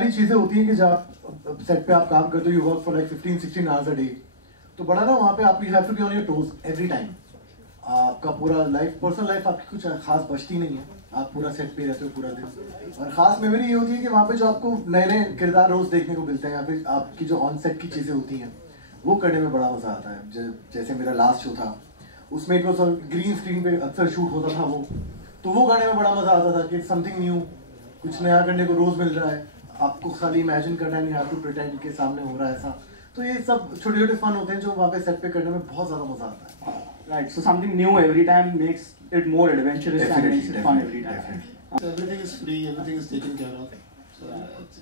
सारी चीजें होती हैं कि जब सेट पे आप काम करते हो, you work for like 15-16 hours a day, तो बड़ा ना वहाँ पे आप you have to be on your toes every time. आपका पूरा लाइफ, पर्सनल लाइफ आपकी कुछ खास बचती नहीं है, आप पूरा सेट पे रहते हो पूरा दिन। और खास मेमोरी ये होती है कि वहाँ पे जो आपको नए नए किरदार रोज देखने को मिलते हैं, या फिर आपकी जो ऑन सेट की चीजें होती हैं वो करने में बड़ा मजा आता है। जैसे मेरा लास्ट शो था, उसमें एक ग्रीन स्क्रीन पे अक्सर शूट होता था वो, तो वो करने में बड़ा मजा आता था कि समथिंग न्यू, कुछ नया करने को रोज मिल रहा है, आपको खाली इमेजिन करना है, नहीं हैव टू प्रिटेंड के सामने हो रहा है ऐसा। तो ये सब छोटे छोटे फन होते हैं जो वहाँ पे सेट पे करने में बहुत ज्यादा मजा आता है। Right, so something new every time makes it more adventurous and makes it fun every time. So everything is free, everything is taken care of. So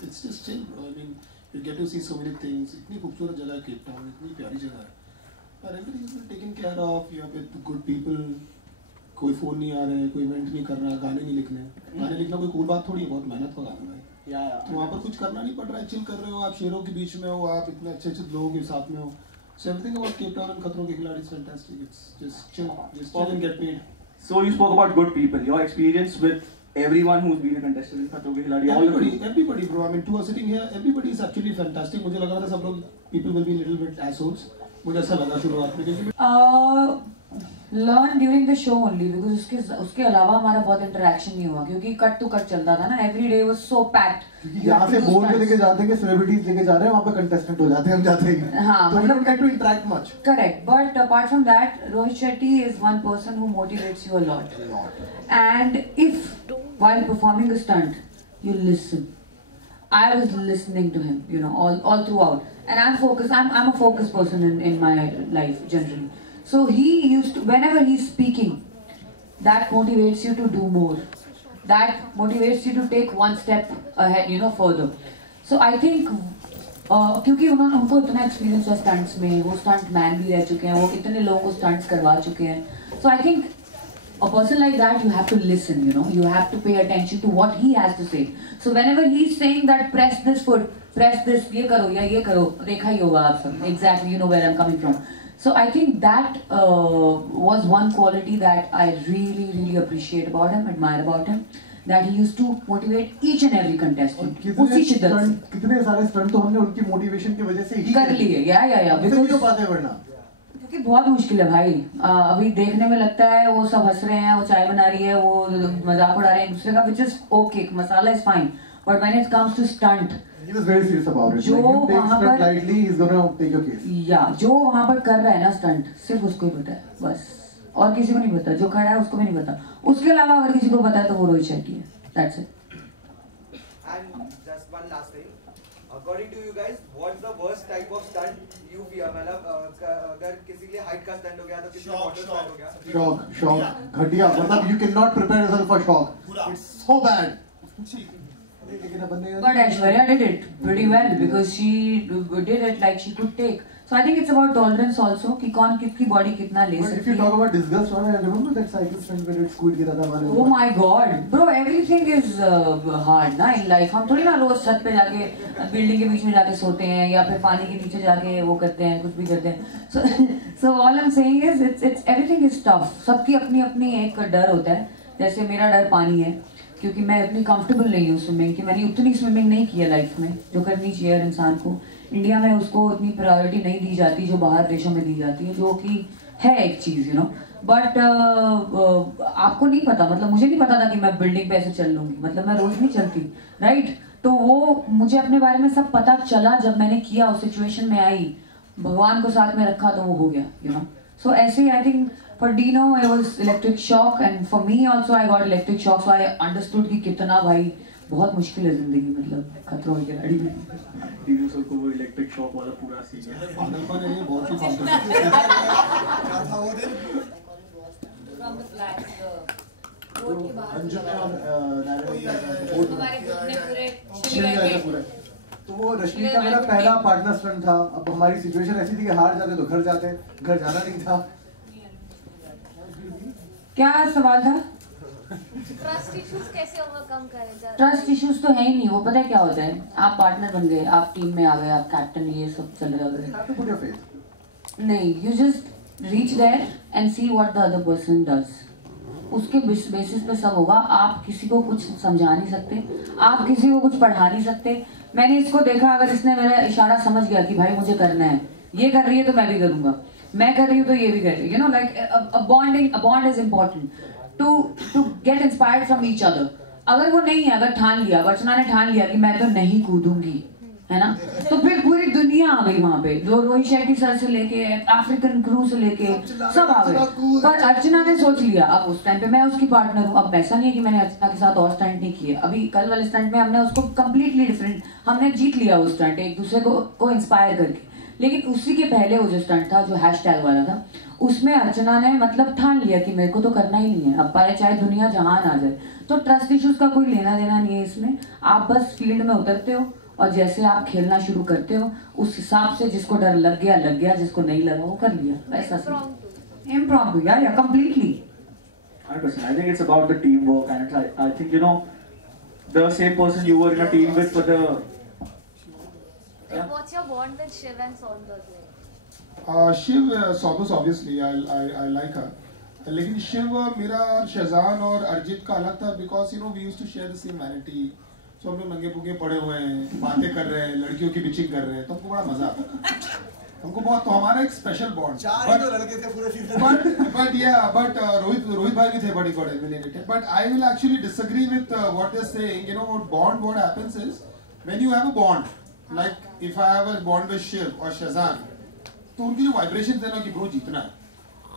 it's just chill, bro. I mean, you get to see so many things. इतनी खूबसूरत जगह है Cape Town, इतनी प्यारी जगह है। और everything is taken care of. You are with good people. कोई फोन नहीं आ रहा है, कोई इवेंट नहीं कर रहा है, गाने नहीं लिखने। गाने लिखना कोई कूल बात थोड़ी है, बहुत मेहनत का काम है। तो वहाँ पर कुछ करना नहीं पड़ रहा है, चिल कर रहे हो आप, शेरों के बीच में हो आप, इतने अच्छे अच्छे लोगों के साथ में हो। So everything about Cape Town and Khatron Ke Khiladi is fantastic. It's just chill and get paid. So you spoke about good people. Your experience with everyone who's been a contestant in Khatron Ke Khiladi. Everybody, bro. I mean, two are sitting here. Everybody is actually fantastic. मुझे लग रहा था सब लोग people will be a little bit assholes. मुझे ऐसा लगा शुरुआत में। Learn during the show only because उसके अलावा हमारा बहुत interaction नहीं हुआ, क्योंकि कट टू कट चलता था ना, every day was so packed. यहाँ से बोल के लेके जाते हैं कि सेलिब्रिटीज लेके जा रहे हैं, वहाँ पे कंटेस्टेंट हो जाते हैं, हम जाते हैं। हाँ, तो we don't get to interact much. Correct, but apart from that, Rohit Shetty is one person who motivates you a lot. And if while performing a stunt, you listen. I was listening to him, you know, all throughout, and I'm focused. I'm a focused person in my life generally. So he used to, whenever he's speaking, that motivates you to do more. That motivates you to take one step ahead, you know, further. So I think, क्योंकि उनको इतना experience है stunts में, वो stunt man भी रह चुके हैं, वो कितने लोगों को स्टंट्स करवा चुके हैं. So I think a person like that, you have to listen, you know, you have to pay attention to what he has to say. So whenever he's saying that press this foot, press this, ये करो या ये करो, देखा ही होगा आप सब, exactly, you know where I'm coming from. So I think that was one quality that I really appreciate about him, admire about him, that he used to motivate each and every contestant. उसी शिद्दत से. कितने सारे stunt तो हमने उनकी motivation की वजह से ही कर लिए, या बिकॉज़ नहीं पाते वरना. क्योंकि बहुत मुश्किल है भाई. अभी देखने में लगता है वो सब हंस रहे हैं, वो चाय बना रही है, वो मजाक उड़ा रहे हैं दूसरे का, which is okay, masala is fine, but when it comes to stunt, he was very serious about it. जो वहाँ पर lightly, he's gonna take your case. जो वहाँ पर कर रहा है ना स्टंट, सिर्फ उसको ही पता है बस, और किसी को नहीं पता, जो खड़ा है उसको भी नहीं पता. उसके अलावा अगर किसी को पता है तो वो रोहित शेट्टी है. That's it. And just one last thing, according to you guys, what's the worst type of stunt you fear? मतलब अगर किसी के लिए हाइट का स्टंट हो गया तो किसी का वाटर स्टंट हो गया. शॉक घटिया, मतलब you cannot prepare yourself for shock. It's so bad. But Aishwarya did it pretty well because she did it like she could take. So I think it's about tolerance also कि कौन किसकी body कितना ले सकती है. If you talk about disgust, I remember that cycle stunt where it squid गिरा था हमारे. Oh my God, bro, everything is hard ना in life. हम थोड़ी ना रोज छत पे जाके बिल्डिंग के बीच में जाके सोते हैं या फिर पानी के नीचे जाके वो करते हैं, कुछ भी करते हैं. So all I'm saying is it's everything is tough. सबकी अपनी अपनी एक डर होता है. जैसे मेरा डर पानी है, क्योंकि मैं इतनी कंफर्टेबल नहीं हूँ स्विमिंग की. मैंने उतनी स्विमिंग नहीं की है लाइफ में जो करनी चाहिए हर इंसान को. इंडिया में उसको इतनी प्रायोरिटी नहीं दी जाती जो बाहर देशों में दी जाती है, जो कि है एक चीज़, यू नो. बट आपको नहीं पता, मतलब मुझे नहीं पता था कि मैं बिल्डिंग पे ऐसे चल लूँगी, मतलब मैं रोज नहीं चलती, राइट. तो वो मुझे अपने बारे में सब पता चला जब मैंने किया, उस सिचुएशन में आई, भगवान को साथ में रखा तो वो हो गया, यू नो. सो ऐसे ही I think for Dino it was electric shock, and for me also I got electric shock, so I understood कि कितना भाई बहुत मुश्किल है जिंदगी, मतलब खतरों की खिलाड़ी में. Dino सर को वो इलेक्ट्रिक शॉक वाला पूरा सीन है. पागलपन है ये, बहुत ही पागल. क्या था वो दिन? From the flats, रोड के बाहर. अंजुम और हमारे ग्रुप ने पूरे तो वो रश्मि का मेरा पहला पार्टनर स्टंट था. अब हमारी सिचुएशन ऐसी थी कि हार जाते तो घर जाते, घर जाना नहीं था. क्या सवाल था? ट्रस्ट इश्यूज कैसे ओवरकम करें? ट्रस्ट इश्यूज तो है ही नहीं. वो पता है क्या होता है, आप पार्टनर बन गए, आप टीम में आ गए, आप कैप्टन, ये सब चल रहा है. नहीं, you just reach there and see what the other person does. उसके बेसिस पे सब होगा. आप किसी को कुछ समझा नहीं सकते, आप किसी को कुछ पढ़ा नहीं सकते. मैंने इसको देखा, अगर इसने मेरा इशारा समझ गया कि भाई मुझे करना है, ये कर रही है तो मैं भी करूंगा, मैं कर रही हूँ तो ये भी कर रही है, you know like a bond is important to get inspired from each other. अगर वो नहीं है, अगर ठान लिया, अर्चना ने ठान लिया कि मैं तो नहीं कूदूंगी, है ना, तो फिर पूरी दुनिया आ गई वहां पे, जो रोहित शेट्टी सर से लेके अफ्रीकन क्रू से लेके सब आ गए. पर अर्चना ने सोच लिया, अब उस टाइम पे मैं उसकी पार्टनर हूँ. अब ऐसा नहीं है कि मैंने अर्चना के साथ और स्टंट नहीं किए. अभी कल वाले स्टंट में हमने उसको कम्प्लीटली डिफरेंट, हमने जीत लिया वो स्टंट एक दूसरे को इंस्पायर करके. लेकिन उसी के पहले वो जो स्टंट था, जो हैशटैग वाला था, उसमें अर्चना ने मतलब ठान लिया कि मेरे को तो करना ही नहीं है, अब चाहे दुनिया जहान आ जाए. तो ट्रस्ट इश्यूज का कोई लेना देना नहीं है इसमें. आप बस फील्ड में उतरते हो और जैसे आप खेलना शुरू करते हो उस हिसाब से जिसको डर लग गया, जिसको नहीं लगा वो कर लिया. ऐसा impromptu, yeah, completely. 100%. I think it's about the teamwork, and I think, you know, the same person you were in a team with for the. Like, what's your bond with Shiv and Saunders? Shiv, Saunders obviously, I like her. लेकिन शिव मेरा और शहजान और अरिजीत का अलग था, because you know we used to share the same vanity. So हम लोग नंगे पुगे पड़े हुए हैं, बातें कर रहे हैं, लड़कियों की बिचिंग कर रहे हैं, तो हमको बड़ा मजा आता था. हमको बहुत, तो हमारा एक स्पेशल बॉन्ड. लड़के थे पूरे सीजन. बट रोहित भाई भी थे, बड़ी got eliminated. But I will actually disagree with what they saying. You know bond, what happens is when you have a bond, like if I have a bond with Shiv और शहजान, तो उनकी जो vibration है ना कि ब्रो जीतना है,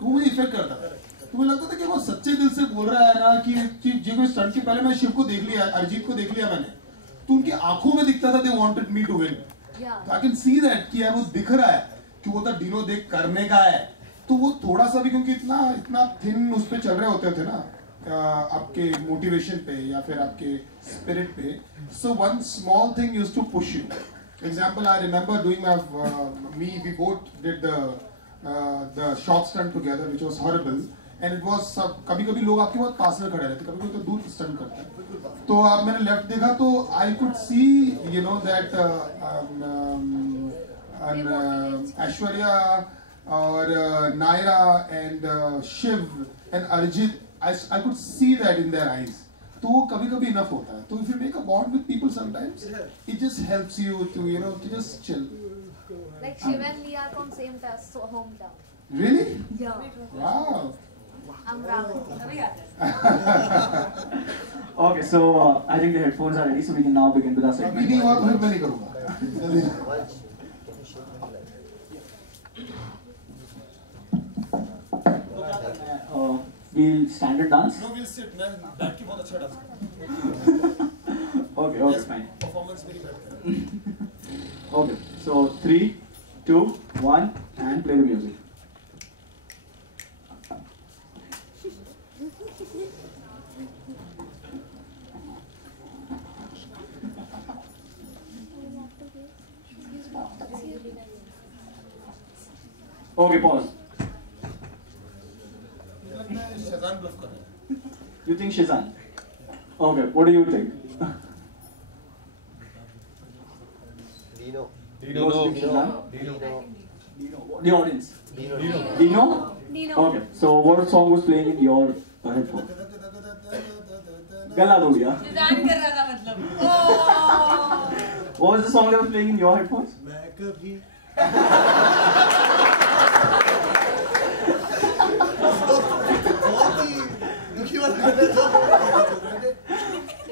वो मुझे इफेक्ट करता था. तो मुझे लगता था कि वो सच्चे दिल से बोल रहा है ना कि जो स्टंट के पहले मैं शिव को देख लिया, अरिजीत को देख लिया मैंने, तो उनकी आंखों में दिखता था they wanted me to win. तो आई कैन सी दैट कि यार वो दिख रहा है कि वो तो डिनो देख करने का है. तो वो थोड़ा सा भी, क्योंकि इतना थिन उस पे चल रहे होते थे ना आपके मोटिवेशन पे या फिर आपके स्पिरिट पे. So one small thing used to push you. Example, I remember doing we both did the short stunt together which was horrible. And it was, कभी कभी लोग आपके बहुत पास में खड़े रहते, कभी कभी तो दूर स्टंट करते हैं. तो अब मैंने लेफ्ट देखा तो I could see, you know that Aishwarya और Naira and Shiv and Arijit, I could see that in their eyes. तो वो कभी कभी इनफ होता है. तो if you make a bond with people sometimes it just helps you to, you know, to just chill. Like Shiv and Lee are from same hometown. Really? Yeah. Wow. I'm Rahul. Okay, so I think the headphones are ready, so we can now begin with our segment. अभी नहीं हुआ तो फिर मैं नहीं करूँगा. We'll stand and dance. No, we'll sit. मैं बैठ के बहुत अच्छा डांस. Okay, fine. Performance मेरी बैठ कर. Okay, so 3, 2, 1, and play the music. Okay, pause. Shehzan bluff कर रहा है. You think Shizan? Okay, what do you think? Dino. Dino. Shizan? Dino. The audience. Dino. Dino? Dino. Okay, so what song was playing in your headphone? गला हो गया. Design कर रहा था मतलब. What was the song that was playing in your headphones? मैं कभी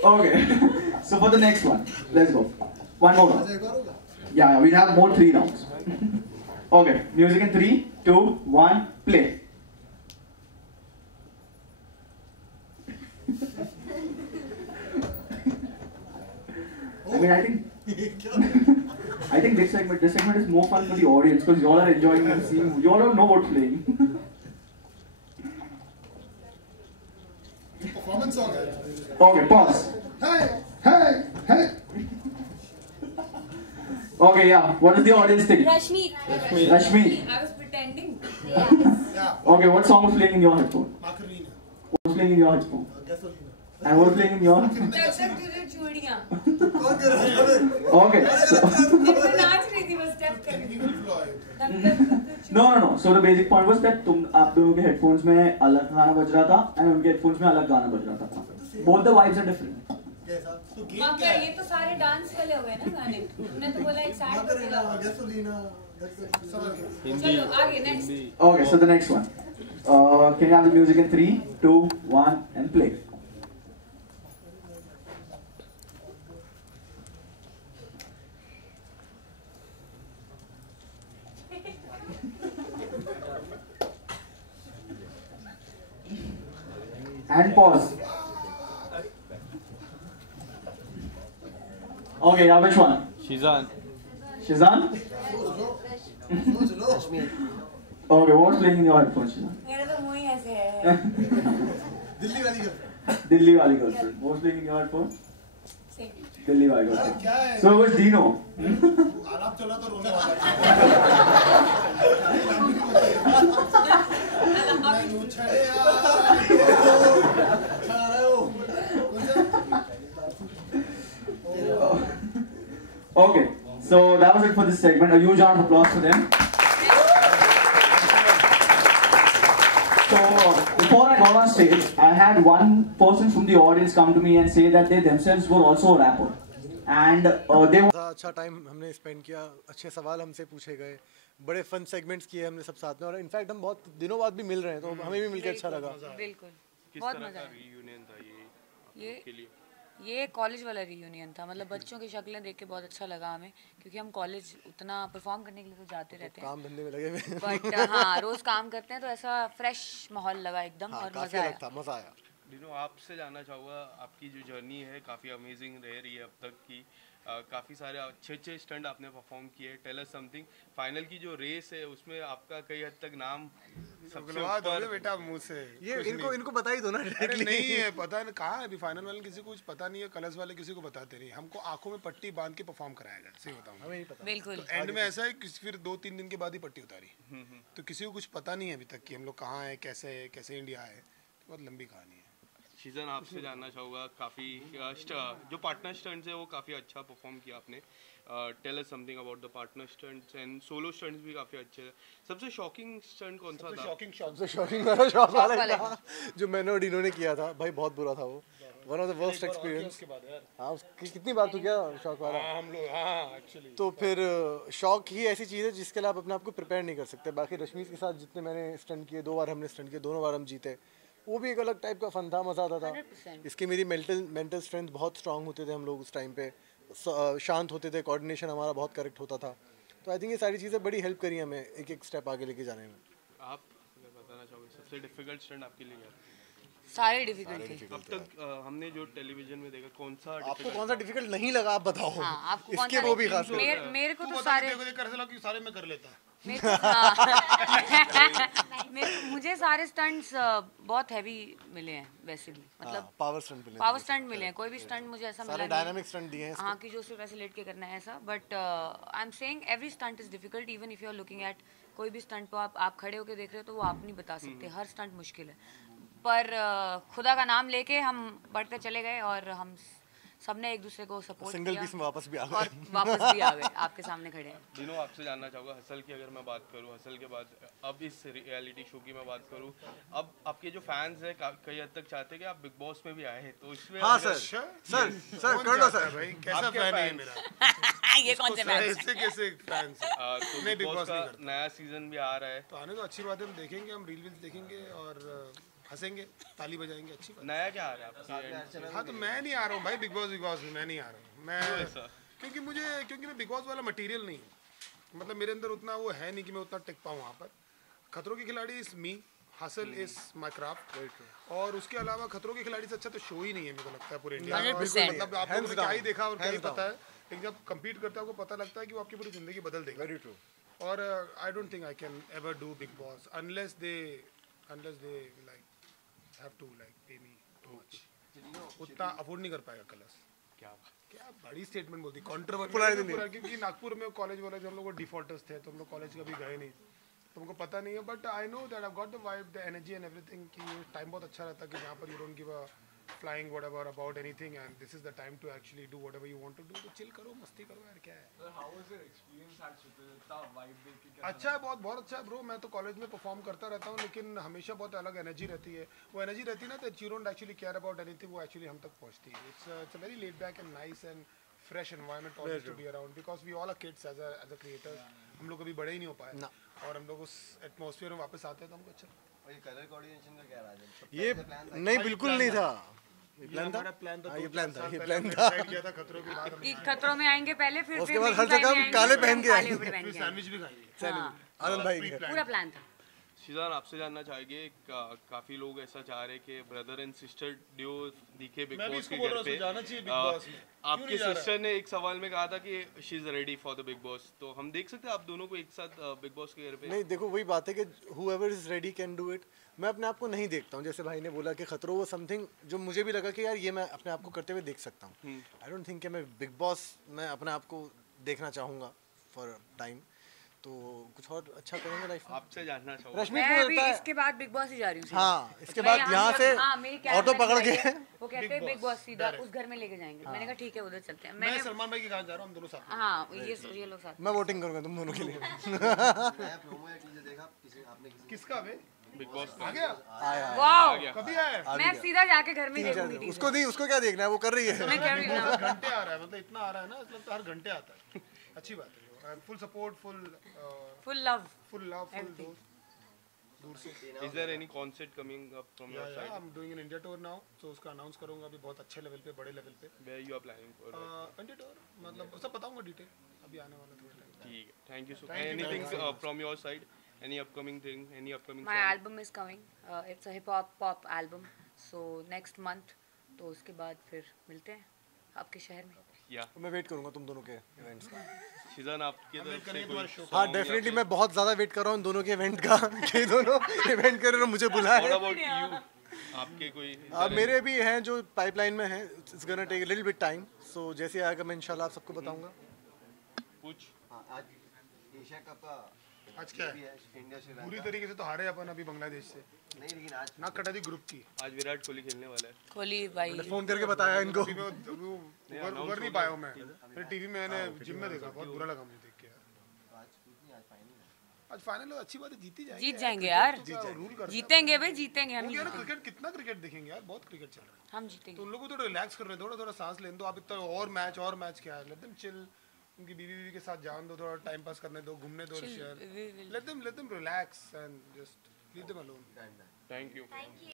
Okay, so for the next one, let's go. One more round. Yeah, we'll have more 3 rounds. Okay, music in 3, 2, 1, play. I mean, I think this segment is more fun for the audience because you all are enjoying and seeing. You all don't know what's playing. Performance song है. Okay, pause. Hey. Okay, yeah. What does the audience think? Rashmi. Rashmi. I was pretending. Yes. Yeah. Okay, what song was playing in your headphone? Macarena. What was playing in your headphone? Gasolina. And what was playing in your? चूड़ियाँ. कौन कर रहा है? Okay. मैं नाच रही थी बस स्टेप कर रही Pink Floyd. थी. No. So the basic point was that आप दोनों के headphones में अलग गाना बज रहा था and उनके headphones में अलग गाना बज रहा था. Both the vibes are different. कैसा तो गेम मगर क्या है ये तो सारे डांस वाले हो गए ना गाने। तुमने तो बोला एक सैड मकरेना गैसोलीना समझ गए चलो आगे next. Okay, so the next one. Can you have the music in 3, 2, 1, and play? And pause. Okay, yeah, which one? Shizan. Shizan? सोच लो Okay, what's playing in your headphones, Shizan? मेरा तो मुंह ही ऐसे है। दिल्ली वाली girl Delhi wali girlfriend. What's playing in your headphones? Same. Delhi wali girlfriend. क्या है So it was Dino. आलाप चला तो रोने वाला मैं छड़े Okay, so that was it for this segment. A huge round of applause for them. So before I got on stage, I had one person from the audience come to me and say that they themselves were also a rapper, and they अच्छा time हमने spend किया, अच्छे सवाल हमसे पूछे गए, बड़े fun segments किए हमने सब साथ में, और इनफैक्ट हम बहुत दिनों बाद भी मिल रहे हैं तो हमें भी मिलकर अच्छा लगा। बिल्कुल बहुत मजा आया। रियूनियन था ये के लिए। ये कॉलेज वाला रियूनियन था, मतलब बच्चों की शक्लें देख के बहुत अच्छा लगा हमें, क्योंकि हम कॉलेज उतना परफॉर्म करने के लिए तो जाते रहते हैं, काम धंधे में लगे हुए बट हाँ रोज काम करते हैं तो ऐसा फ्रेश माहौल लगा एकदम, और काफी मजा अलग आया। था, मजा आया। दिनों आपसे जानना चाहूँगा, आपकी जो जर्नी है काफ़ी अमेजिंग रह रही है अब तक की। काफ़ी सारे अच्छे स्टंट आपने परफॉर्म किए। टेल अस समथिंग, फाइनल की जो रेस है उसमें आपका कई हद तक नाम सबसे ऊपर। बेटा मुंह से ये इनको बता ही दो ना अरे डायरेक्टली। नहीं है, पता नहीं कहाँ है अभी फाइनल वाले किसी को कुछ पता नहीं है, कलर्स वाले किसी को बताते नहीं। हमको आंखों में पट्टी बांध के परफॉर्म कराया गया, सही बताऊँ हमें नहीं पता। बिल्कुल एंड में ऐसा है कि फिर 2-3 दिन के बाद ही पट्टी उतारी, तो किसी को कुछ पता नहीं है अभी तक कि हम लोग कहाँ है, कैसे इंडिया है। तो बहुत लंबी कहानी है। शीजन आपसे जानना चाहूँगा, काफ़ी जो पार्टनर स्टंट्स है वो काफ़ी अच्छा परफॉर्म किया आपने। Tell us something about the partner stunts and solo stunts भी काफ़ी अच्छे थे। सबसे शॉकिंग स्टंट कौन सा था? सबसे शॉकिंग वाला शॉट वाला ही था जो मैंने और डिनो ने किया था, भाई बहुत बुरा था वो, one of the worst experience. हाँ उसकी कितनी बार तो क्या शॉक वाला, हम लोग हाँ एक्चुअली तो फिर शॉक ही ऐसी चीज़ है जिसके लिए आप अपने आप को प्रिपेयर नहीं कर सकते। बाकी रश्मीज के साथ जितने मैंने स्टंट किए, 2 बार हमने स्टंट किए, दोनों बार हम जीते, वो भी एक अलग टाइप का फन था, मज़ा आता था। 100%। इसकी मेरी मेंटल स्ट्रेंथ बहुत स्ट्रांग होते थे हम लोग उस टाइम पे, शांत होते थे, कोऑर्डिनेशन हमारा बहुत करेक्ट होता था। तो आई थिंक ये सारी चीज़ें बड़ी हेल्प करी हमें एक एक स्टेप आगे लेके जाने में। आप अगर बताना चाहोगे सबसे डिफिकल्ट स्टंट आपके लिए क्या था? सारे डिफिकल्ट थे। अब तक हमने जो टेलीविजन में देखा, कौन सा आपको कौन सा डिफिकल्ट नहीं लगा आप बताओ। हाँ, आपको कौन इसके सा वो भी खास मेरे को तो सारे सारे में कर लेता है। मुझे सारे स्टंट्स बहुत हैवी मिले हैं वैसे भी, मतलब पावर स्टंट मिले, पावर स्टंट मिले हैं। कोई भी स्टंट मुझे ऐसा मिला सारे नहीं डायनामिक स्टंट दिए हैं हाँ कि जो सिर्फ ऐसे लेट के करना है ऐसा, but I am saying every stunt is difficult, even if you are looking at कोई भी स्टंट को आप खड़े होकर देख रहे हो तो वो आप नहीं बता सकते, हर स्टंट मुश्किल है। पर खुदा का नाम लेके हम बढ़ते चले गए और हम सबने एक दूसरे को सपोर्ट सिंगल किया पीस में वापस भी आ और गए। वापस भी आ गए, आपके सामने खड़े हैं। दिनों आपसे जानना चाहूँगा, हसल की अगर मैं बात करूँ, हसल के बाद अब इस रियलिटी शो की मैं बात करूँ, अब आपके जो फैंस हैं कई हद तक चाहते हैं कि आप बिग बॉस में भी आए हैं, तो इसमें हाँ अगर- सर कर लो सर। भाई कैसा आपके फैन है fans- मेरा? ये कौन से फैंस ऐसे कैसे फैंस? तो नहीं, बिग Big बॉस Boss का नहीं करता। नया सीजन भी आ रहा है, तो आने तो अच्छी बात है, हम देखेंगे, हम रील देखेंगे और हंसेंगे, ताली बजाएंगे, अच्छी बात नया क्या आ रहा है आपके है। हाँ तो मैं नहीं आ रहा हूँ भाई बिग बॉस में, मैं नहीं आ रहा हूँ मैं, ऐसा? क्योंकि मैं बिग बॉस वाला मटेरियल नहीं हूँ, मतलब मेरे अंदर उतना वो है नहीं कि मैं उतना टिक पाऊँ वहाँ पर। खतरों के खिलाड़ी is me, hustle is my craft, और उसके अलावा खतरों के खिलाड़ी से अच्छा तो शो ही नहीं है मेरे को लगता है पूरे इंडिया में। 100%। मतलब आप लोगों ने क्या ही देखा और क्या ही पता है, लेकिन जब कम्पीट करता है आपको पता लगता है कि वो आपकी पूरी जिंदगी बदल देगा। Very true. और I don't think I can ever do Bigg Boss unless they like have to like pay me too much, उतना अफोर्ड नहीं कर पाएगा कलर्स। क्या बड़ी स्टेटमेंट बोलती, कंट्रोवर्सी, क्योंकि नागपुर में कॉलेज वाले हम लोग को डिफॉल्टर्स थे तो हम लोग कॉलेज कभी गए नहीं, तो हमको पता नहीं है, but I know that I got the vibe, the energy and everything कि टाइम बहुत अच्छा रहता है कि यहाँ पर you don't give a flying whatever about anything, and this is the time to actually do whatever you want to do. तो chill करो, मस्ती करो यार, क्या है? How was your experience at Shruti? इतना vibe देख के अच्छा है, बहुत बहुत अच्छा है ब्रो. मैं तो कॉलेज में परफॉर्म करता रहता हूँ, लेकिन हमेशा बहुत अलग एनर्जी रहती है. वो एनर्जी रहती है ना, that you don't actually care about anything, वो actually हम तक पहुँचती है. It's a very laid back and nice and fresh environment always to be around, because we all are kids as a creators. हम लोग कभी बड़े ही नहीं हो पाए, और हम लोग उस एटमॉस्फेयर में वापस आते हैं तो हमको अच्छा. और ये कलर कोऑर्डिनेशन का क्या राज है? ये नहीं, बिल्कुल नहीं था. ये प्लान था. ये प्लान था. किया था खतरों के बाद. कि खतरों में आएंगे पहले, फिर उसके बाद हर जगह हम काले पहन के आएंगे. फिर सैंडविच भी खाएंगे. आनंद भाई पूरा प्लान था. शिजान, आपसे जानना चाहेंगे, काफी लोग ऐसा चाह रहे कि ब्रदर एंड सिस्टर ड्यू दिखे बिग बॉस के घर पे. आपके सिस्टर ने एक सवाल में कहा था कि she is ready for the big boss, तो हम देख सकते हैं आप दोनों को एक साथ बिग बॉस के घर पे? नहीं, देखो वही बात है कि whoever is ready can do it. मैं अपने आप को नहीं देखता हूँ, जैसे भाई ने बोला कि खतरों वो समथिंग जो मुझे भी लगा कि यार ये मैं अपने आप को करते हुए देख सकता हूँ. आई डोंट थिंक कि मैं बिग बॉस में अपने आप को देखना चाहूँगा फॉर टाइम. तो कुछ और अच्छा करेंगे लाइफ में. आपसे जानना चाहूँगा. रश्मि मैं भी इसके बाद बिग बॉस ही जा रही हूँ. हाँ, इसके बाद यहाँ से ऑटो पकड़ के वो कहते हैं बिग बॉस सीधा उस घर में लेके जाएंगे. मैंने कहा ठीक है, उधर चलते हैं. मैं सलमान भाई के घर जा रहा हूँ, हम दोनों साथ. हाँ, ये लोग साथ. मैं वोटिंग करूँगा तुम दोनों के लिए. प्रोमो या टीजर देखा किसी आपने? किसका बे? बिग बॉस आ गया. वाह, कभी आया? मैं सीधा जाके घर में देखूंगी. उसको नहीं, उसको क्या देखना है, वो कर रही है. मैं कर रही हूँ. घंटे आ रहा है, मतलब इतना आ रहा है ना, मतलब हर घंटे आता है. अच्छी बात है. Full support, full love, full दोस्त. दूर से. Is there any concert coming up from your side? I'm doing an India tour now, so उसका अनाउंस करूँगा अभी बहुत अच्छे लेवल पे, बड़े लेवल पे. Where you are planning for? India tour, मतलब सब बताऊँगा डिटेल. अभी आने वाला थोड़ा टाइम. ठीक है. Thank you so much. Anything from your side? Any upcoming thing? Any upcoming? My album is coming. It's a hip hop pop album. So next month, तो उसके बाद फिर मिलते हैं आपके शहर में. मैं वेट करूँगा तुम दोनों के इवेंट्स का. शिजान, आपके तरफ से कोई? हाँ, डेफिनेटली मैं बहुत ज़्यादा वेट कर रहा हूँ दोनों के इवेंट का. कि दोनों इवेंट कर रहे हो, मुझे बुलाए. What about you? आपके कोई? मेरे भी हैं जो पाइपलाइन में हैं. It's gonna take a little bit time. So जैसे आएगा मैं इंशाल्लाह आप सबको बताऊँगा. कुछ? आज एशिया कप का आज क्या है? इंडिया श्रीलंका पूरी तरीके से तो हारे अपन अभी बांग्लादेश से. नहीं, लेकिन आज नाक कटा दी ग्रुप की. आज विराट कोहली खेलने वाला है. कोहली भाई फोन करके बताया इनको. उबर नहीं पाया मैं. फिर टीवी में मैंने जिम में देखा, बहुत बुरा लगा मुझे देख के. आज फाइनल अच्छी बात है, जीत जाएंगे यार. जीतेंगे भाई, जीतेंगे हम. क्रिकेट कितना क्रिकेट देखेंगे यार, बहुत क्रिकेट चल रहा है. हम जीतेंगे. तो उन लोगों को थोड़ा रिलैक्स कर रहे हैं, थोड़ा सांस लेने दो. आप इतना और मैच क्या है, लेट देम चिल. उनकी बीवी के साथ जान दो, थोड़ा टाइम पास करने दो, घूमने दो. Let them relax and just leave them alone. Thank you.